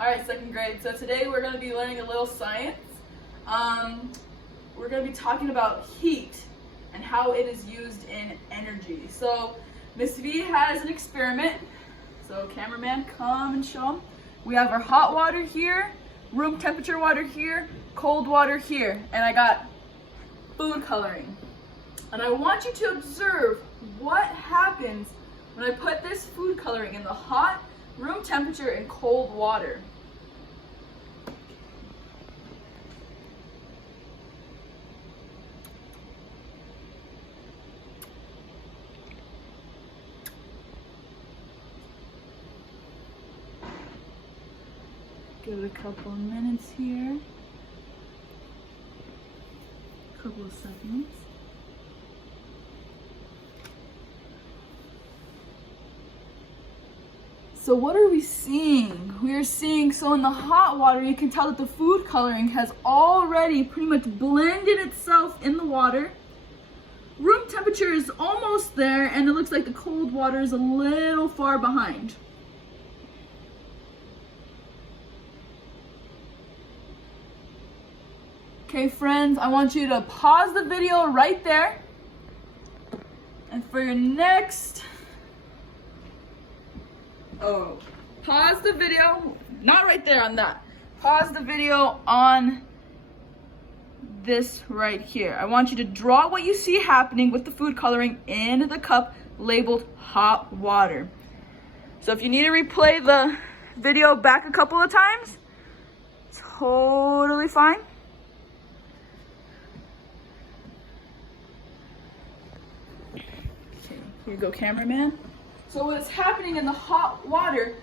All right, second grade. So today we're going to be learning a little science. We're going to be talking about heat and how it is used in energy. So Miss V has an experiment. So cameraman, come and show them. We have our hot water here, room temperature water here, cold water here, and I got food coloring. And I want you to observe what happens when I put this food coloring in the hot, room temperature, and cold water. Give it a couple of minutes here. A couple of seconds. So what are we seeing? We are seeing, so in the hot water, you can tell that the food coloring has already pretty much blended itself in the water. Room temperature is almost there, and it looks like the cold water is a little far behind. Okay, friends, I want you to pause the video right there. And for your next, pause the video, not right there on that. Pause the video on this right here. I want you to draw what you see happening with the food coloring in the cup labeled hot water. So if you need to replay the video back a couple of times, totally fine. Here you go, cameraman. So what's happening in the hot water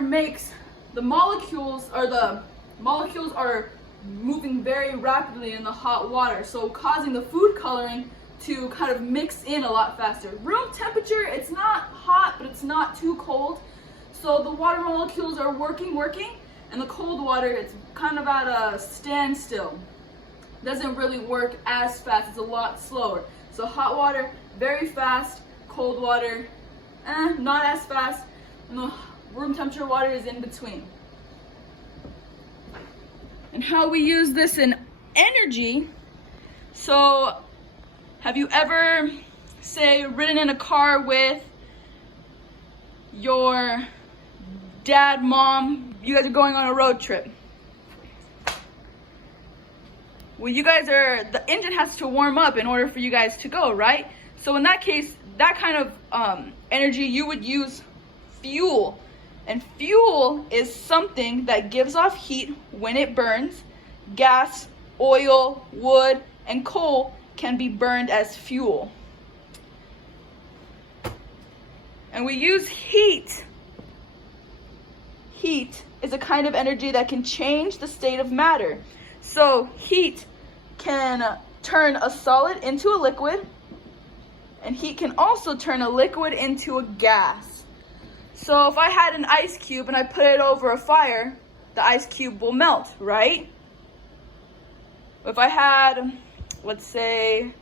makes the molecules are moving very rapidly in the hot water, so causing the food coloring to kind of mix in a lot faster. Room temperature, it's not hot, but it's not too cold. So the water molecules are working, and the cold water, it's kind of at a standstill. Doesn't really work as fast, it's a lot slower. So hot water, very fast. Cold water, not as fast. And the room temperature water is in between. And how we use this in energy. So have you ever, say, ridden in a car with your dad, mom, you guys are going on a road trip? Well, the engine has to warm up in order for you guys to go, right? So in that case, that kind of energy, you would use fuel. And fuel is something that gives off heat when it burns. Gas, oil, wood, and coal can be burned as fuel. And we use heat. Heat is a kind of energy that can change the state of matter. So heat can turn a solid into a liquid, and heat can also turn a liquid into a gas. So if I had an ice cube and I put it over a fire, the ice cube will melt, right? If I had, let's say,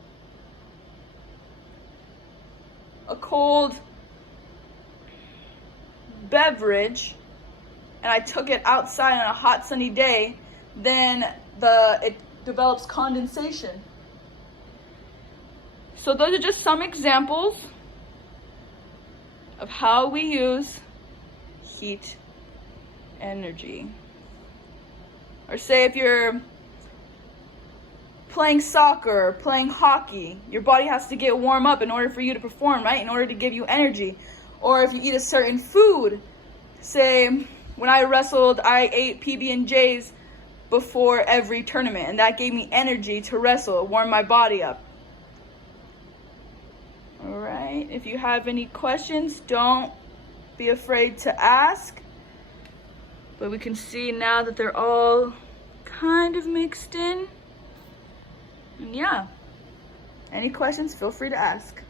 a cold beverage and I took it outside on a hot sunny day, then it develops condensation. So those are just some examples of how we use heat energy. Or say if you're playing soccer or playing hockey, your body has to get warm up in order for you to perform, right? In order to give you energy. Or if you eat a certain food, say when I wrestled, I ate PB&Js before every tournament, and that gave me energy to wrestle. It warmed my body up. All right, if you have any questions, don't be afraid to ask. But we can see now that they're all kind of mixed in. And yeah, any questions, feel free to ask.